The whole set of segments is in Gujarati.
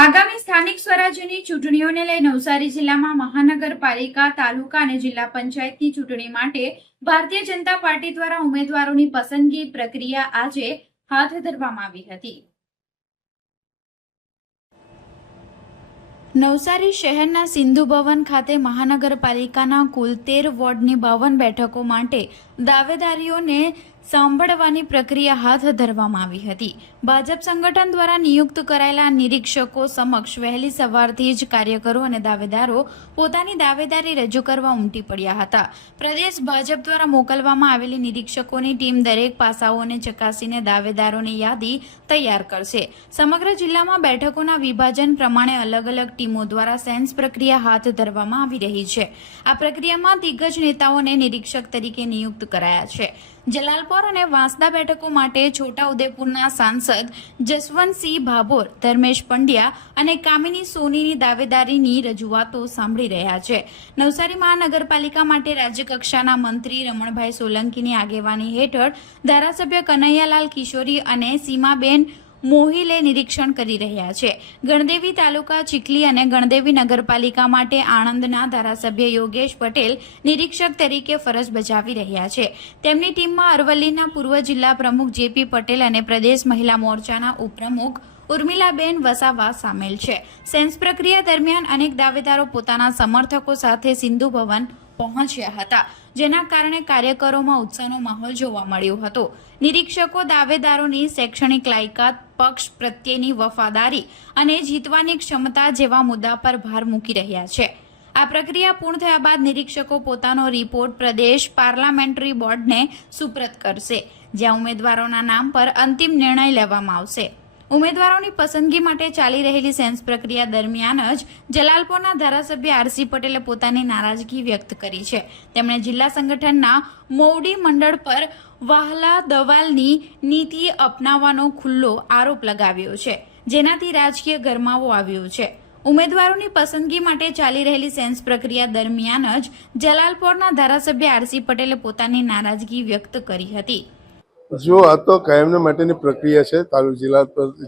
આગામી સ્થાનિક સ્વરાજ્યની ચૂંટણીઓને લઈ નવસારી જિલ્લામાં મહાનગરપાલિકા, તાલુકા અને જિલ્લા પંચાયતની ચૂંટણી માટે ભારતીય જનતા પાર્ટી દ્વારા ઉમેદવારોની પસંદગી પ્રક્રિયા આજે હાથ ધરવામાં આવી હતી। નવસારી શહેરના સિંધુ ભવન ખાતે મહાનગરપાલિકાના કુલ 13 વોર્ડની 52 બેઠકો માટે દાવેદારીઓને સાંભળવાની પ્રક્રિયા હાથ ધરવામાં આવી હતી। ભાજપ સંગઠન દ્વારા નિયુક્ત કરાયેલા નિરીક્ષકો સમક્ષ વહેલી સવારથી જ કાર્યકરો અને દાવેદારો પોતાની દાવેદારી રજૂ કરવા ઉમટી પડ્યા હતા। પ્રદેશ ભાજપ દ્વારા મોકલવામાં આવેલી નિરીક્ષકોની ટીમ દરેક પાસાઓને ચકાસીને દાવેદારોની યાદી તૈયાર કરશે। સમગ્ર જિલ્લામાં બેઠકોના વિભાજન પ્રમાણે અલગ અલગ ટીમો દ્વારા સેન્સ પ્રક્રિયા હાથ ધરવામાં આવી રહી છે। આ પ્રક્રિયામાં દિગ્ગજ નેતાઓને નિરીક્ષક તરીકે નિયુક્ત કરાયા છે। જલાલપોર અને વાંસદા બેઠકો માટે છોટાઉદેપુરના સાંસદ જસવંતસિંહ ભાભોર, ધર્મેશ પંડ્યા અને કામિની સોનીની દાવેદારીની રજૂઆતો સાંભળી રહ્યા છે। નવસારી મહાનગરપાલિકા માટે રાજ્યકક્ષાના મંત્રી રમણભાઈ સોલંકીની આગેવાની હેઠળ ધારાસભ્ય કનૈયાલાલ કિશોરી અને સીમાબેન મોહિલે નિરીક્ષણ કરી રહ્યા છે। ગણદેવી તાલુકા ચીખલી અને ગણદેવી નગરપાલિકા માટે આણંદના ધારાસભ્ય યોગેશ પટેલ નિરીક્ષક તરીકે ફરજ બજાવી રહ્યા છે। તેમની ટીમમાં અરવલ્લીના પૂર્વ જિલ્લા પ્રમુખ જેપી પટેલ અને પ્રદેશ મહિલા મોરચાના ઉપપ્રમુખ ઉર્મિલાબેન વસાવા સામેલ છે। સેન્સ પ્રક્રિયા દરમિયાન અનેક દાવેદારો પોતાના સમર્થકો સાથે સિંધુ ભવન પહોંચ્યા હતા, જેના કારણે કાર્યકરોમાં ઉત્સાહનો માહોલ જોવા મળ્યો હતો। નિરીક્ષકો દાવેદારોની શૈક્ષણિક લાયકાત, પક્ષ પ્રત્યેની વફાદારી અને જીતવાની ક્ષમતા જેવા મુદ્દા પર ભાર મૂકી રહ્યા છે। આ પ્રક્રિયા પૂર્ણ થયા બાદ નિરીક્ષકો પોતાનો રિપોર્ટ પ્રદેશ પાર્લામેન્ટરી બોર્ડને સુપ્રત કરશે, જ્યાં ઉમેદવારોના નામ પર અંતિમ નિર્ણય લેવામાં આવશે। ઉમેદવારોની પસંદગી માટે ચાલી રહેલી સેન્સ પ્રક્રિયા દરમિયાન જ જલાલપોરના ધારાસભ્ય આરસી પટેલે પોતાની નારાજગી વ્યક્ત કરી છે। તેમણે જિલ્લા સંગઠનના મોવડી મંડળ પર વહાલા દવાલની નીતિ અપનાવવાનો ખુલ્લો આરોપ લગાવ્યો છે, જેનાથી રાજકીય ગરમાવો આવ્યો છે। ઉમેદવારોની પસંદગી માટે ચાલી રહેલી સેન્સ પ્રક્રિયા દરમિયાન જ જલાલપોરના ધારાસભ્ય આરસી પટેલે પોતાની નારાજગી વ્યક્ત કરી હતી। જો આ તો કાયમના માટેની પ્રક્રિયા છે।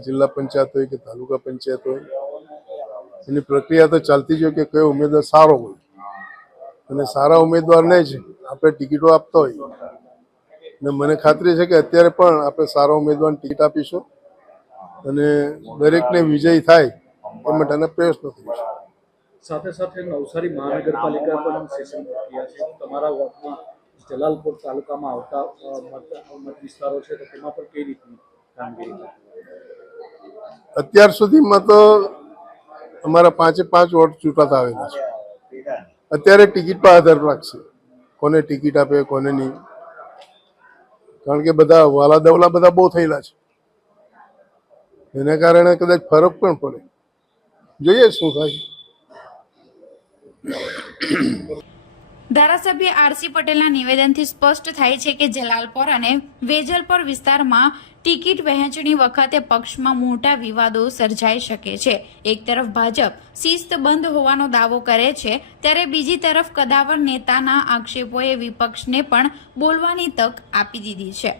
જિલ્લા પંચાયત હોય કે તાલુકા પંચાયત હોય, એની પ્રક્રિયા તો ચાલતી જ હોય કે કયો ઉમેદવાર સારો હોય અને સારા ઉમેદવારને જ આપણે ટિકિટો આપતા હોય। અને મને ખાતરી છે કે અત્યારે પણ આપણે સારા ઉમેદવારને ટિકિટ આપીશું અને દરેકને વિજય થાય એ માટેના પ્રયત્નો કરીશું। સાથે સાથે નવસારી મહાનગરપાલિકા પણ સેશન પ્રક્રિયા છે। તમારા વોર્ડમાં જલાલપોર તાલુકામાં આવતા મત વિસ્તારો છે, તો તેમાં પણ કઈ રીતની કામગીરી? અત્યાર સુધીમાં તો અમારા 5 વોર્ડ ચૂંટાતા આવેલા છે। અત્યારે ટિકિટ પર આધાર રાખશે, કોને ટિકિટ આપે કોને નહીં, કારણ કે બધા વાલા દવલા બધા બહુ થયેલા છે, એના કારણે કદાચ ફરક પણ પડે। જોઈએ શું થાય। ધારાસભ્ય આરસી પટેલના નિવેદનથી સ્પષ્ટ થાય છે કે જલાલપોર અને વેજલપોર વિસ્તારમાં ટિકિટ વહેંચણી વખતે પક્ષમાં મોટા વિવાદો સર્જાઈ શકે છે। એક તરફ ભાજપ શિસ્તબદ્ધ હોવાનો દાવો કરે છે, ત્યારે બીજી તરફ કદાવર નેતાના આક્ષેપોએ વિપક્ષને પણ બોલવાની તક આપી દીધી છે।